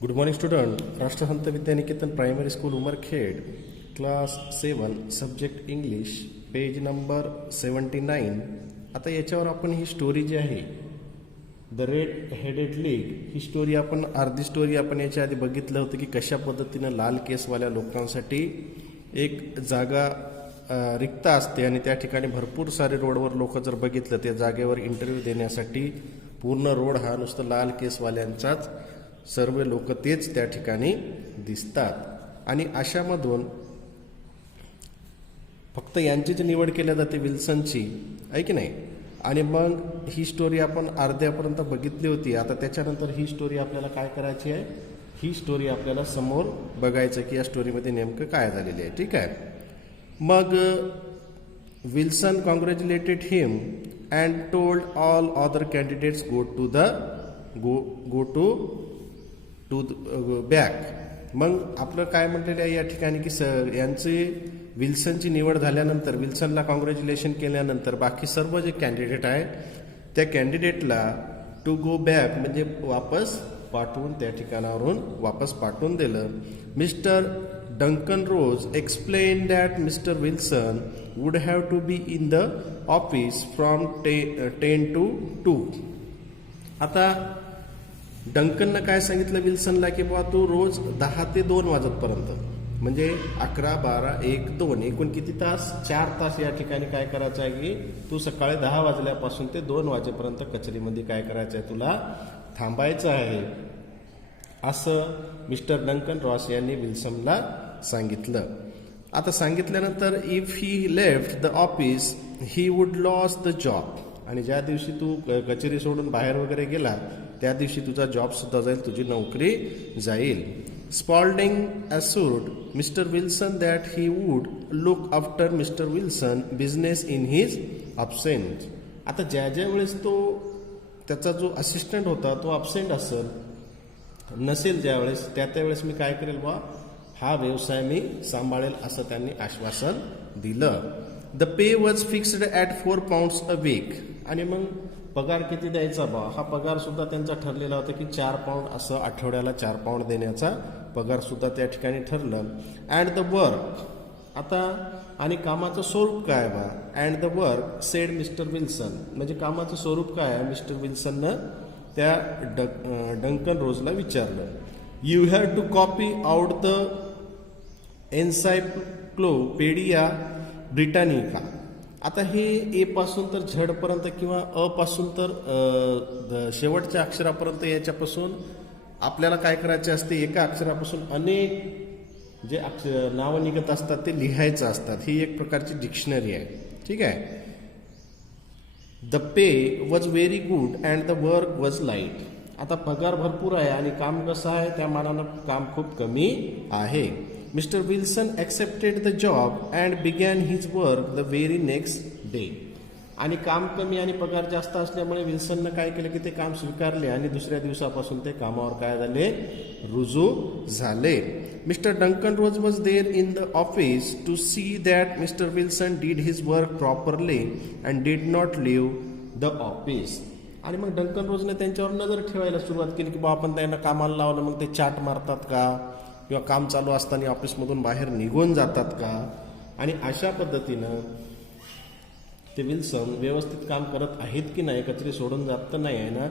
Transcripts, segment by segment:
Good morning student. Rashtrasant Vidyaniketan primary school Umarkhed, class 7, subject English, page number 79. आता याच्यावर आपण ही स्टोरी जी आहे द रेड हेडेड लीग, ही स्टोरी आपण अर्धी स्टोरी आपण याच्या आधी बघितलं होतं की कशा पद्धतीनं लाल केसवाल्या लोकांसाठी एक जागा रिक्त असते आणि त्या ठिकाणी भरपूर सारे रोडवर लोक जर बघितलं त्या जागेवर इंटरव्ह्यू देण्यासाठी पूर्ण रोड हा नुसतं लाल केसवाल्यांचाच, सर्व लोक तेच त्या ठिकाणी दिसतात आणि अशामधून फक्त यांचीच निवड केल्या जाते, विल्सनची, आहे की नाही. आणि मग ही स्टोरी आपण अर्ध्यापर्यंत बघितली होती. आता त्याच्यानंतर ही स्टोरी आपल्याला काय करायची आहे, ही स्टोरी आपल्याला समोर बघायचं की या स्टोरीमध्ये नेमकं काय झालेलं आहे. ठीक आहे. मग Wilson congratulated him and told all other candidates go to back. मग आपलं काय म्हटलेलं आहे या ठिकाणी की यांची विल्सनची निवड झाल्यानंतर, विल्सनला कॉंग्रॅच्युलेशन केल्यानंतर बाकी सर्व जे कॅन्डिडेट आहेत त्या कॅन्डिडेटला टू गो बॅक म्हणजे वापस पाठवून, त्या ठिकाणावरून वापस पाठवून दिलं. Mister Duncan Ross explain that Mister Wilson would have to be in the office from 10 to 2. आता डंकननं काय सांगितलं विल्सनला की बाबा तू रोज 10 ते 2 वाजेपर्यंत, म्हणजे 11, 12, 1, 2 एकूण किती तास, 4 तास या ठिकाणी काय करायचं आहे की तू सकाळी 10 वाजल्यापासून ते 2 वाजेपर्यंत कचेरीमध्ये काय करायचं आहे, तुला थांबायचं आहे, असं मिस्टर डंकन रॉस यांनी विल्सनला सांगितलं. आता सांगितल्यानंतर if he left the office he would loss the job. आणि ज्या दिवशी तू कचेरी सोडून बाहेर वगैरे गेला त्या दिवशी तुझा जॉब सुद्धा जाईल, तुझी नोकरी जाईल. Spalding assured mister Wilson that he would look after mister Wilson business in his absence. आता ज्या ज्या वेळेस तो, त्याचा जो असिस्टंट होता तो अब्सेंट नसेल ज्यावेळेस, त्यावेळेस मी काय करेल बा, हा व्यवसाय मी सांभाळेल, असं त्यांनी आश्वासन दिलं. The pay was fixed at 4 pounds a week. आणि मग पगार किती द्यायचा बा, हा पगार सुद्धा त्यांचा ठरलेला होता की 4 pound, असं आठवड्याला 4 pound देण्याचा पगार सुद्धा त्या ठिकाणी ठरलं. अँड द वर्क, आता आणि कामाचं स्वरूप काय बा, and the work sed Mister Wilson, म्हणजे कामाचं स्वरूप काय आहे, मिस्टर विल्सननं त्या डंकन रोजला विचारलं. You have to copy out the Encyclopaedia Britannica. आता हे ए पासून तर झेड पर्यंत किंवा अ पासून तर शेवटच्या अक्षरापर्यंत याच्यापासून आपल्याला काय करायचे असते, एका अक्षरापासून अनेक जे नावं निघत असतात ते लिहायचं असतात. ही एक प्रकारची डिक्शनरी आहे. ठीक आहे. The pay was very good and the work was light. आता पगार भरपूर आहे आणि काम कसं आहे, त्या मानानं काम खूप कमी आहे. Mister Wilson accepted the job and begin his work the very next day. आणि काम कमी आणि पगार जास्त असल्यामुळे विल्सननं काय केलं की ते काम स्वीकारले आणि दुसऱ्या दिवसापासून ते कामावर काय झाले, रुजू झाले. Mister Duncan Ross was there in the office to see that Mister Wilson did his work properly and did not leave the office. आणि मग डंकन रोजने त्यांच्यावर नजर ठेवायला सुरुवात केली की बा आपण त्यांना कामाला लावलं, मग ते चाट मारतात का किंवा काम चालू असताना ऑफिसमधून बाहेर निघून जातात का. आणि अशा पद्धतीनं ते विल्सन व्यवस्थित काम करत आहेत की नाही, कचेरी सोडून जात तर नाही आहे ना,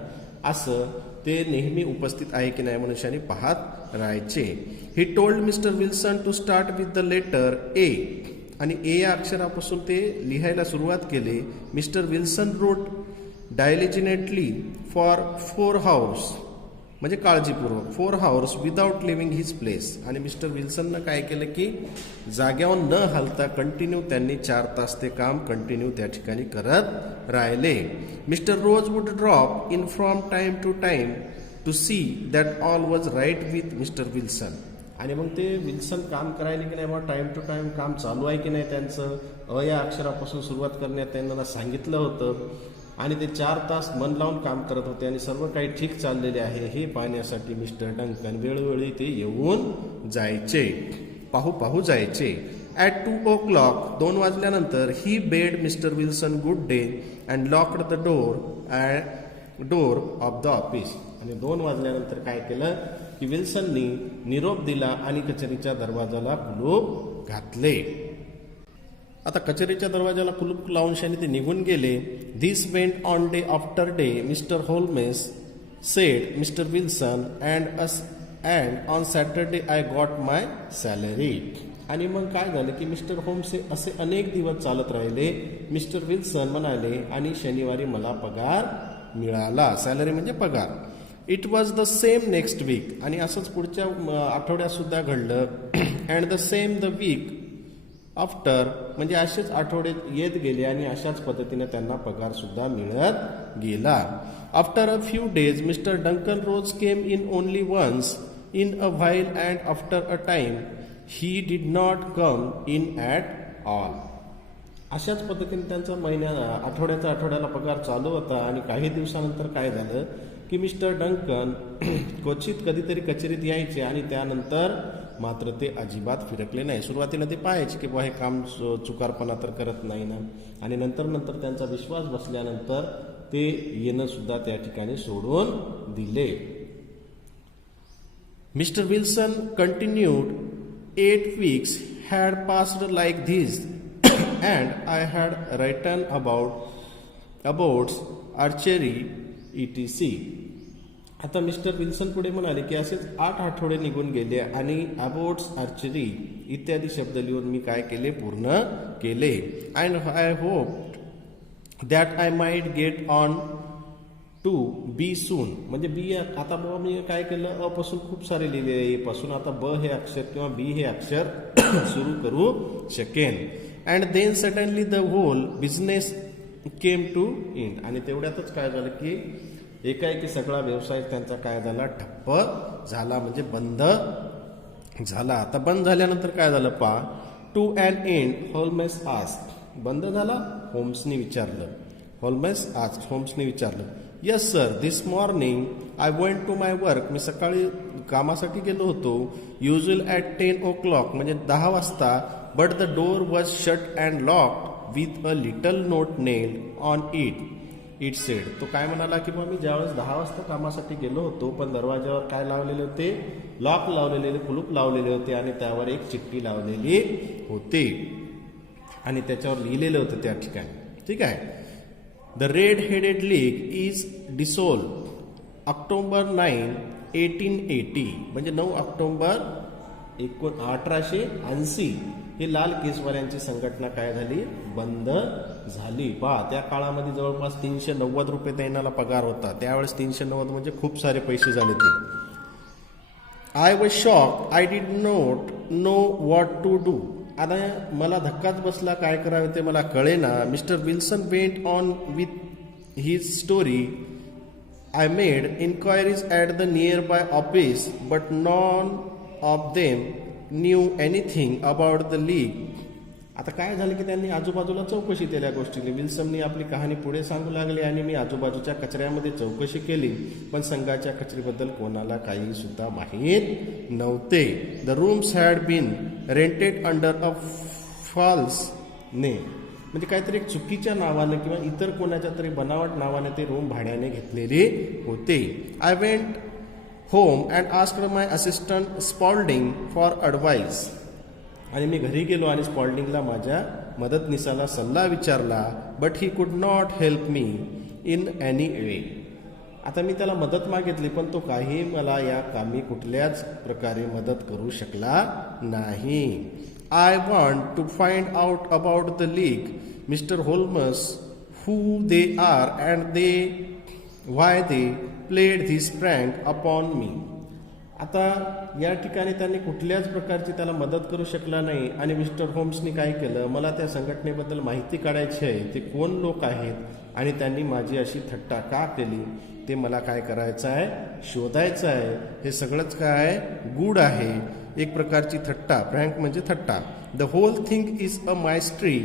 असं ते नेहमी उपस्थित आहे की नाही मनुष्याने पाहत राहायचे. He told Mister Wilson to start with the letter A. आणि ए या अक्षरापासून ते लिहायला सुरुवात केली. Mister Wilson wrote diligently for 4 hours, म्हणजे काळजीपूर्वक 4 hours without leaving his place. आणि मिस्टर विल्सननं काय केलं की जाग्यावर न हलता कंटिन्यू त्यांनी 4 तास ते काम कंटिन्यू त्या ठिकाणी करत राहिले. Mr Ross would drop in from time to time to see that all was right with Mr Wilson. आणि मग ते विल्सन काम करायला की नाही बा, टाइम टू टाइम काम चालू आहे की नाही त्यांचं, अ या अक्षरापासून सुरुवात करण्यात त्यांना सांगितलं होतं. आणि ते 4 तास मन लावून काम करत होते आणि सर्व काही ठीक चाललेले आहे हे पाहण्यासाठी मिस्टर डंकन वेळोवेळी ते येऊन जायचे, पाहू जायचे. ॲट 2 o'clock 2 वाजल्यानंतर he bade Mister Wilson good day and locked the door of the office. आणि 2 वाजल्यानंतर काय केलं की विल्सननी निरोप दिला आणि कचेरीच्या दरवाजाला कुलूप घातले. आता कचेरीच्या दरवाजाला कुलूप लावून शाने ते निघून गेले. This went on day after day. Mister Holmes said Mister Wilson and on Saturday I got my salary. आणि मग काय झालं की मिस्टर होम्स असे अनेक दिवस चालत राहिले. मिस्टर विल्सन म्हणाले आणि शनिवारी मला पगार मिळाला. सॅलरी म्हणजे पगार. It was the same next week. आणि असंच पुढच्या आठवड्यात सुद्धा घडलं. And the same the week after. म्हणजे असेच आठवडे येत गेले आणि अशाच पद्धतीने त्यांना पगार सुद्धा मिळत गेला. After a few days Mister Duncan Ross came in only once in a while and after a time he did not come in at all. अशाच पद्धतीने त्यांचा आठवड्याला पगार चालू होता आणि काही दिवसानंतर काय झालं की मिस्टर डंकन क्वचित कधीतरी कचेरीत यायचे आणि त्यानंतर मात्र ते अजिबात फिरकले नाही. सुरुवातीला ते पाहायचे की बा हे काम चुकारपणा तर करत नाही ना, आणि नंतर त्यांचा विश्वास बसल्यानंतर ते येणं सुद्धा त्या ठिकाणी सोडून दिले. Mister Wilson continued 8 weeks had passed like this and I had written about archery etc. आता मिस्टर विल्सन पुढे म्हणाले की असेच 8 आठवडे निघून गेले आणि अबाउट्स आर्चरी इत्यादी शब्द लिहून मी काय केले, पूर्ण केले. And I hope that I might get on to B soon. म्हणजे बी आता बाबा मी काय केलं, अ पासून खूप सारे लिहिले, ए पासून आता ब हे अक्षर किंवा बी हे अक्षर सुरू करू शकेन. And then suddenly the whole business came to end. आणि तेवढ्यातच काय झालं की एकाएकी सगळा व्यवसाय त्यांचा काय झाला, ठप्प झाला, म्हणजे बंद झाला. आता बंद झाल्यानंतर काय झालं पा. To and end Holmes asked. बंद झाला, होम्सनी विचारलं. होम्सने विचारलं. Yes sir, this morning I went to my work. मी सकाळी कामासाठी गेलो होतो. युजल ॲट 10 o'clock म्हणजे 10 वाजता. But the door was shut and locked with a little note nail on it sed. तो काय म्हणाला की मग मी ज्यावेळेस 10 वाजता कामासाठी गेलो होतो, पण दरवाजावर काय लावलेले होते, लॉक लावलेले, कुलूप लावलेले होते आणि त्यावर एक चिठ्ठी लावलेली होती आणि त्याच्यावर लिहिलेलं होतं त्या ठिकाणी. ठीक आहे. The red headed league is dissolve October 9, 1880. म्हणजे 9 ऑक्टोबर 1880 ही लाल केसवाल्यांची संघटना काय झाली, बंद झाली. त्या काळामध्ये जवळपास 390 रुपये दैनाला पगार होता. त्यावेळेस 390 म्हणजे खूप सारे पैसे झाले ते. I was shock. I did not know what to do. आता मला धक्काच बसला, काय करावे ते मला कळेना. Mr Wilson went on with his story. I made inquiries at the nearby office but none of them knew anything about the league. आता काय झालं की त्यांनी आजूबाजूला चौकशी केल्या गोष्टीने. विल्सननी आपली कहाणी पुढे सांगू लागली आणि मी आजूबाजूच्या कचऱ्यामध्ये चौकशी केली, पण संघाच्या कचेरीबद्दल कोणाला काही सुद्धा माहीत नव्हते. The rooms had been rented under a false name. म्हणजे काहीतरी एक चुकीच्या नावानं किंवा इतर कोणाच्या तरी बनावट नावाने ते रूम भाड्याने घेतलेले होते. I went home and asked my assistant Spaulding for advice. आणि मी घरी गेलो आणि स्पॉल्डिंगला माझ्या मदतनीसाला सल्ला विचारला. But he could not help me in any way. आता मी त्याला मदत मागितली, पण तो काही मला या कामी कुठल्याच प्रकारे मदत करू शकला नाही. I want to find out about the league, Mister Holmes, who they are and they why they played this prank upon me. आता या ठिकाणी त्यांनी कुठल्याच प्रकारची त्याला मदत करू शकला नाही. आणि मिस्टर होम्सनी काय केलं, मला त्या संघटनेबद्दल माहिती काढायची आहे, ते कोण लोक आहेत आणि त्यांनी माझी अशी थट्टा का केली ते मला काय करायचं आहे, शोधायचं आहे. हे सगळंच काय गूढ आहे, एक प्रकारची थट्टा. प्रँक म्हणजे थट्टा. The whole thing is a mystery.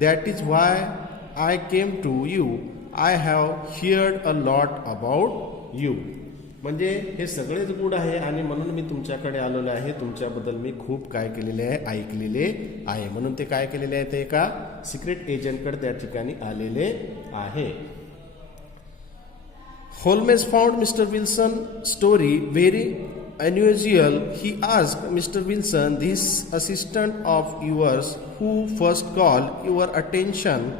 That is why I came to you. I have heard a lot about you. म्हणजे हे सगळेच गूढ आहे आणि म्हणून मी तुमच्याकडे आलेलो आहे. तुमच्याबद्दल मी खूप काय केलेले आहे, ऐकलेले आहे. म्हणून ते काय केलेले आहे, ते एका सिक्रेट एजंटकडे त्या ठिकाणी आलेले आहे. Holmes found Mr. Wilson's story very unusual. He asked Mr. Wilson, this assistant of yours who first called your attention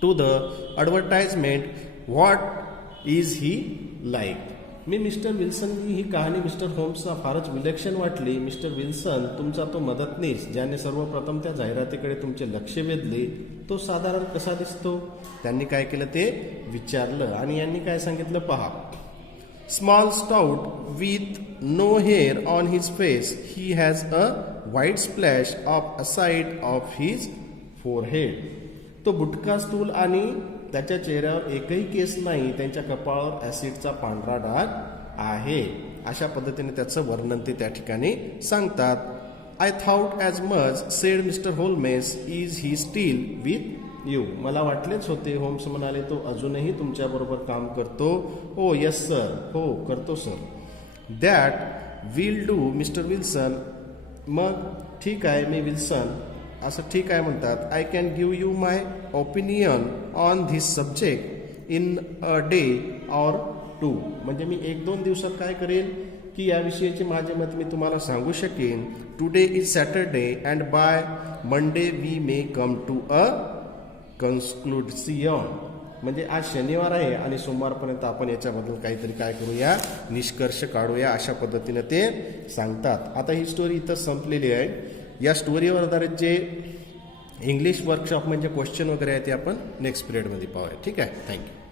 to the advertisement, what is he like? मी मिस्टर विल्सन ही कहाणी मिस्टर होम्सना फारच विलक्षण वाटली. मिस्टर विल्सन तुमचा तो मदतनीस ज्याने सर्वप्रथम त्या जाहिरातीकडे तुमचे लक्ष वेधले तो साधारण कसा दिसतो? त्यांनी काय केलं ते विचारलं आणि यांनी काय सांगितलं पहा. Small stout with no hair on his face, he has a white splash of a side of his forehead. तो बुटका स्थूल आणि त्याच्या चेहऱ्यावर एकही केस नाही, त्यांच्या कपाळावर ऍसिडचा पांढरा डाग आहे. अशा पद्धतीने त्याचं वर्णन ते त्या ठिकाणी सांगतात. I thought as much said Mister Holmes, is he still with you. मला वाटलेच होते, होम्स म्हणाले, तो अजूनही तुमच्याबरोबर काम करतो. ओ येस सर, हो करतो sir. That will do Mr Wilson. मग ठीक आहे मी विल्सन, असं ठीक आहे म्हणतात. I can give you my opinion on this subject in a day or two. म्हणजे मी 1-2 दिवसात काय करेल की याविषयीचे माझे मत मी तुम्हाला सांगू शकेन. Today is Saturday and by Monday we may come to a conclusion. म्हणजे आज शनिवार आहे आणि सोमवारपर्यंत आपण याच्याबद्दल काहीतरी काय करूया, निष्कर्ष काढूया, अशा पद्धतीने ते सांगतात. आता ही स्टोरी इथं संपलेली आहे. या स्टोरीवर आधारित जे इंग्लिश वर्कशॉप म्हणजे क्वेश्चन वगैरे आहे ते आपण नेक्स्ट पिरियडमध्ये पाहूया. ठीक आहे, थँक्यू.